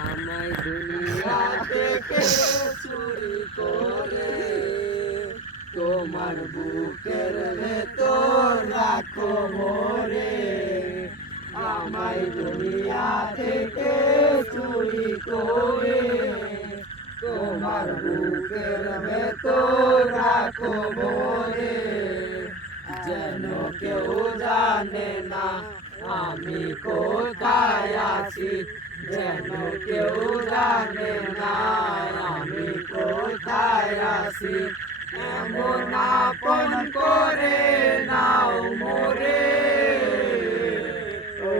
আমায় দুনিয়া থেকে চুরি করে তোমার বুকের ভেতর রাখো মোরে। আমায় দুনিয়া থেকে চুরি করে তোমার বুকের ভেতর রাখো মোরে। যেন কেউ জানে না আমি কোথায় আছি, যেন কেউ জানে না আমি কোথায় আছি। এমন আপন করে নাও মোরে। ও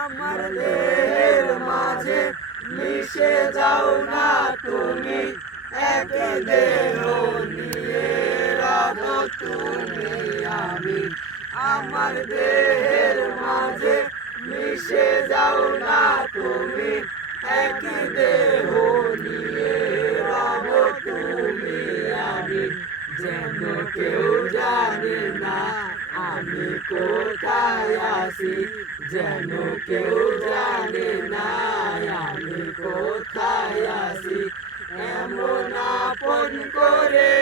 আমার দেহের মাঝে মিশে যাও না তুমি, এক দেহ নিয়ে রব তুমি আমি। আমার দেহের মাঝে মিশে যাও না তুমি, এক দেহ নিয়ে রব তুমি আমি। যেন কেউ জানে না আমি কোথায় আছি, যেন কেউ জানে না আমি কোথায় আছি। এমন আপন করে